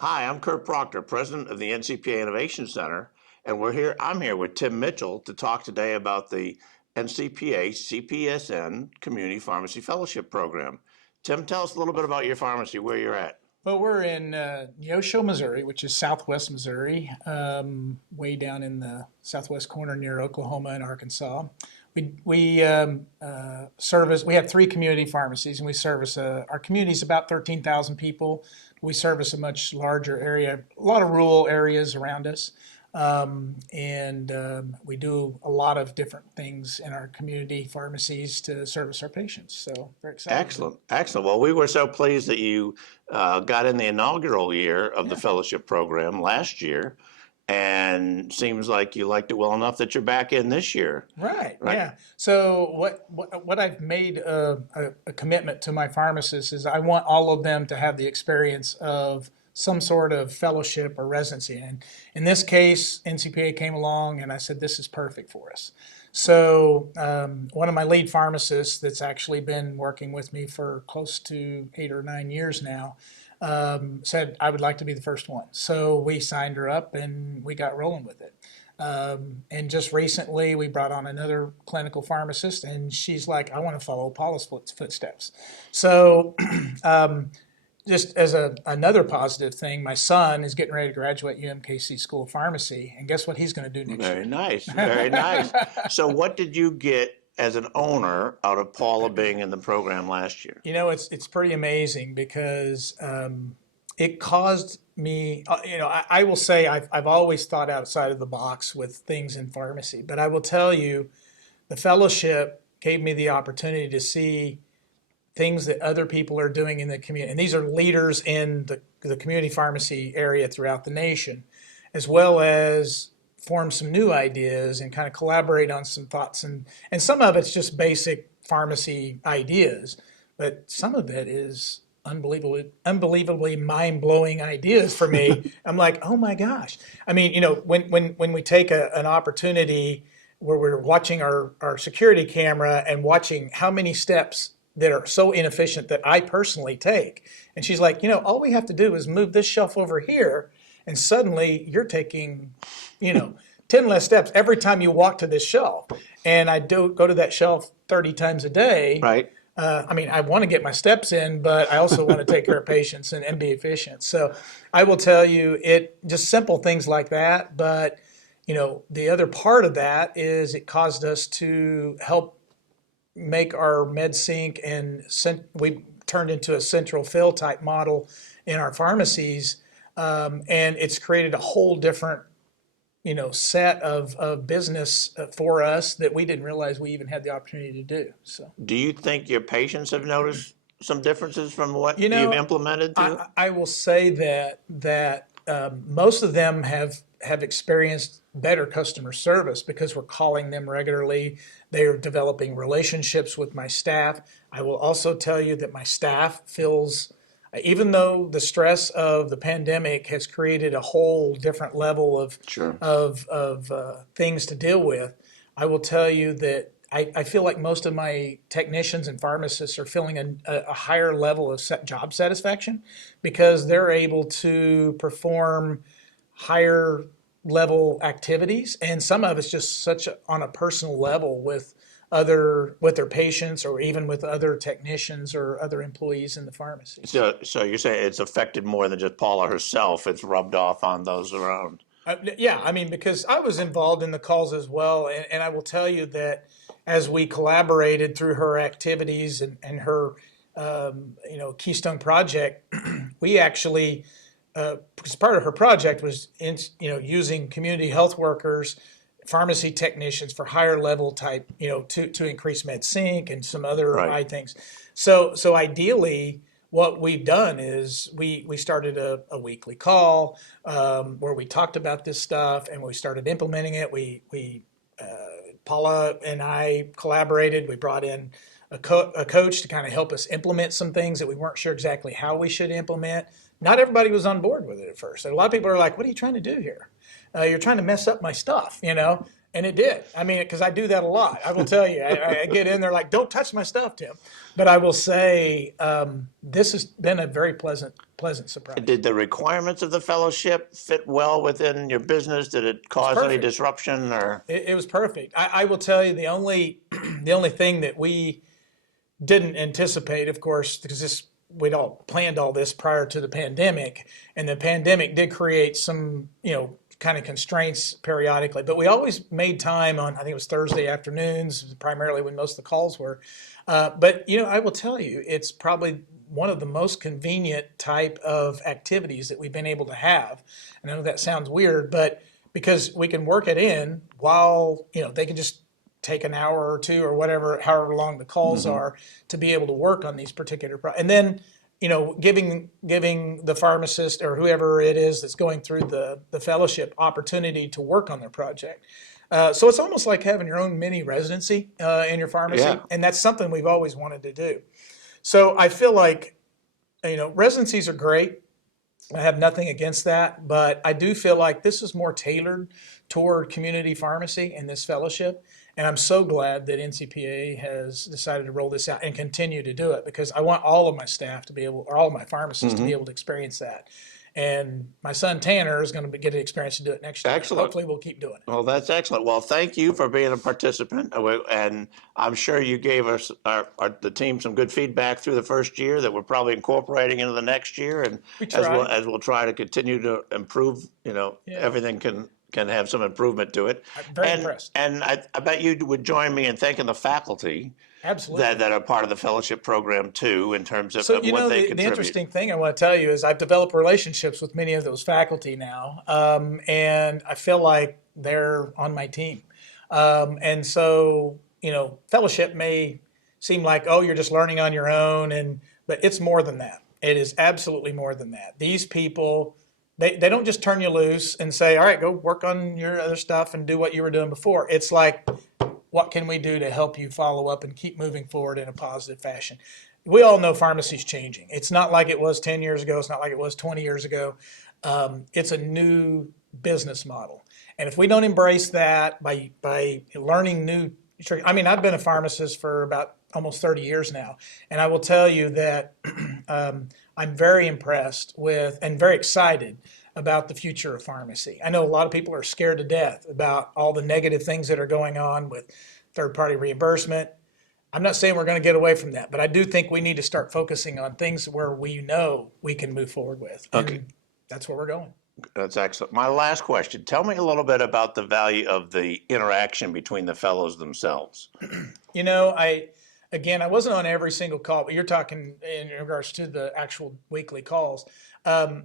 Hi, I'm Kurt Proctor, president of the NCPA Innovation Center, and I'm here with Tim Mitchell to talk today about the NCPA CPSN Community Pharmacy Fellowship Program. Tim, tell us a little bit about your pharmacy, where you're at. Well, we're in Neosho, Missouri, which is southwest Missouri, way down in the southwest corner near Oklahoma and Arkansas. We service. We have three community pharmacies, and we service. Our community is about 13,000 people. We service a much larger area, a lot of rural areas around us, and we do a lot of different things in our community pharmacies to service our patients. So very excited. Excellent, excellent. Well, we were so pleased that you got in the inaugural year of the Yeah. fellowship program last year, and seems like you liked it well enough that you're back in this year, Right. right? Yeah. So what I've made a commitment to my pharmacists is I want all of them to have the experience of some sort of fellowship or residency. And in this case, NCPA came along and I said, this is perfect for us. So one of my lead pharmacists that's actually been working with me for close to 8 or 9 years now said, I would like to be the first one. So we signed her up and we got rolling with it. And just recently, we brought on another clinical pharmacist, and she's like, I want to follow Paula's footsteps. So, just as another positive thing, my son is getting ready to graduate UMKC School of Pharmacy, and guess what he's going to do next Very year? nice, very nice. So what did you get as an owner out of Paula being in the program last year? It's pretty amazing because it caused me. I will say I've always thought outside of the box with things in pharmacy, but I will tell you, the fellowship gave me the opportunity to see things that other people are doing in the community. And these are leaders in the community pharmacy area throughout the nation, as well as form some new ideas and kind of collaborate on some thoughts. And some of it's just basic pharmacy ideas, but some of it is unbelievably mind-blowing ideas for me. I'm like, oh my gosh. I mean, when we take an opportunity where we're watching our security camera and watching how many steps that are so inefficient that I personally take. And she's like, all we have to do is move this shelf over here, and suddenly you're taking, you know, 10 less steps every time you walk to this shelf. And I do go to that shelf 30 times a day. Right? I mean, I want to get my steps in, but I also want to take care of patients and be efficient. So I will tell you, it just simple things like that. But, the other part of that is it caused us to help make our MedSync and we turned into a central fill type model in our pharmacies, and it's created a whole different set of business for us that we didn't realize we even had the opportunity to do. So Do you think your patients have noticed some differences from what you you've know, implemented too? I will say that most of them have experienced better customer service because we're calling them regularly. They are developing relationships with my staff. I will also tell you that my staff feels, even though the stress of the pandemic has created a whole different level of Sure. things to deal with, I will tell you that I feel like most of my technicians and pharmacists are feeling a higher level of job satisfaction because they're able to perform higher level activities, and some of it's just on a personal level with their patients or even with other technicians or other employees in the pharmacy. So you're saying it's affected more than just Paula herself, it's rubbed off on those around. Yeah, I mean, because I was involved in the calls as well, and I will tell you that as we collaborated through her activities and her, Keystone project, we actually, because part of her project was using community health workers, pharmacy technicians for higher level type, to increase MedSync and some other Right. things. So ideally, what we've done is we started a weekly call where we talked about this stuff and we started implementing it. We Paula and I collaborated. We brought in a coach to kind of help us implement some things that we weren't sure exactly how we should implement. Not everybody was on board with it at first. And a lot of people are like, "What are you trying to do here? You're trying to mess up my stuff," And it did. I mean, because I do that a lot. I will tell you, I get in there like, don't touch my stuff, Tim. But I will say, this has been a very pleasant surprise. Did the requirements of the fellowship fit well within your business? Did it cause any perfect. disruption or? It was perfect. I will tell you the only the only thing that we didn't anticipate, of course, because we'd all planned all this prior to the pandemic, and the pandemic did create some, kind of constraints periodically. But we always made time on, I think it was Thursday afternoons, primarily when most of the calls were. But I will tell you, it's probably one of the most convenient type of activities that we've been able to have. And I know that sounds weird, but because we can work it in while they can just take an hour or two or whatever, however long the calls are, to be able to work on these particular and then giving the pharmacist or whoever it is that's going through the fellowship opportunity to work on their project. So it's almost like having your own mini residency in your pharmacy, Yeah. and that's something we've always wanted to do. So I feel like residencies are great. I have nothing against that, but I do feel like this is more tailored toward community pharmacy in this fellowship. And I'm so glad that NCPA has decided to roll this out and continue to do it, because I want all of my staff to be able, or all of my pharmacists to be able to experience that. And my son Tanner is going to get an experience to do it next year. Excellent. Hopefully we'll keep doing it. Well, that's excellent. Well, thank you for being a participant, and I'm sure you gave us the team some good feedback through the first year that we're probably incorporating into the next year, and as we'll try to continue to improve. Everything can have some improvement to it. I'm very impressed. And I bet you would join me in thanking the faculty. Absolutely. That are part of the fellowship program too, in terms of, So, of what they contribute. The interesting thing I want to tell you is I've developed relationships with many of those faculty now, and I feel like they're on my team. And so, fellowship may seem like, oh, you're just learning on your own, but it's more than that. It is absolutely more than that. These people, they don't just turn you loose and say, all right, go work on your other stuff and do what you were doing before. It's like, what can we do to help you follow up and keep moving forward in a positive fashion? We all know pharmacy's changing. It's not like it was 10 years ago. It's not like it was 20 years ago. It's a new business model. And if we don't embrace that by learning new, I've been a pharmacist for about almost 30 years now. And I will tell you that I'm very impressed with and very excited about the future of pharmacy. I know a lot of people are scared to death about all the negative things that are going on with third-party reimbursement. I'm not saying we're going to get away from that, but I do think we need to start focusing on things where we know we can move forward with. Okay. And that's where we're going. That's excellent. My last question, tell me a little bit about the value of the interaction between the fellows themselves. I wasn't on every single call, but you're talking in regards to the actual weekly calls. The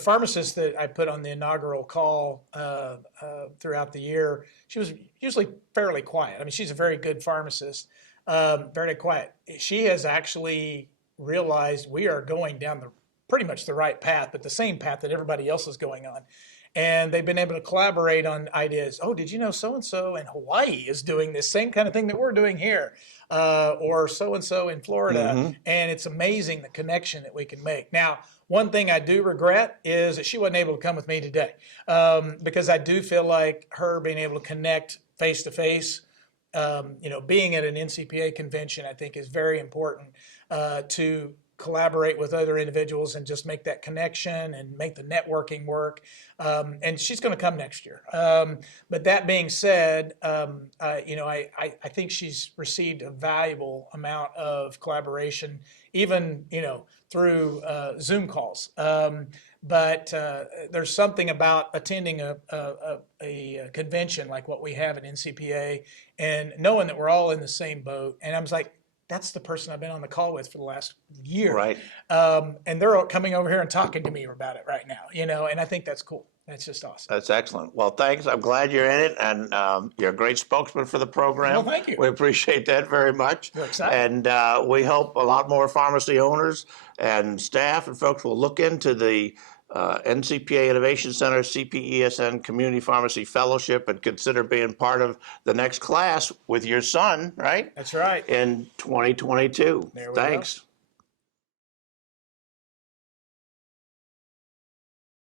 pharmacist that I put on the inaugural call throughout the year, she was usually fairly quiet. She's a very good pharmacist, very quiet. She has actually realized we are going down pretty much the right path, but the same path that everybody else is going on. And they've been able to collaborate on ideas. Oh, did you know so-and-so in Hawaii is doing this same kind of thing that we're doing here? Or so-and-so in Florida. And it's amazing the connection that we can make. Now, one thing I do regret is that she wasn't able to come with me today, because I do feel like her being able to connect face-to-face, being at an NCPA convention, I think is very important to collaborate with other individuals and just make that connection and make the networking work. And she's going to come next year. But that being said, I think she's received a valuable amount of collaboration, even, through Zoom calls. But there's something about attending a convention like what we have at NCPA and knowing that we're all in the same boat. And I was like, that's the person I've been on the call with for the last year. Right. And they're all coming over here and talking to me about it right now, and I think that's cool. That's just awesome. That's excellent. Well, thanks. I'm glad you're in it, and you're a great spokesman for the program. Well, thank you. We appreciate that very much. We're excited. And we hope a lot more pharmacy owners and staff and folks will look into the NCPA Innovation Center CPESN Community Pharmacy Fellowship and consider being part of the next class with your son, right? That's right. In 2022. There we Thanks. go.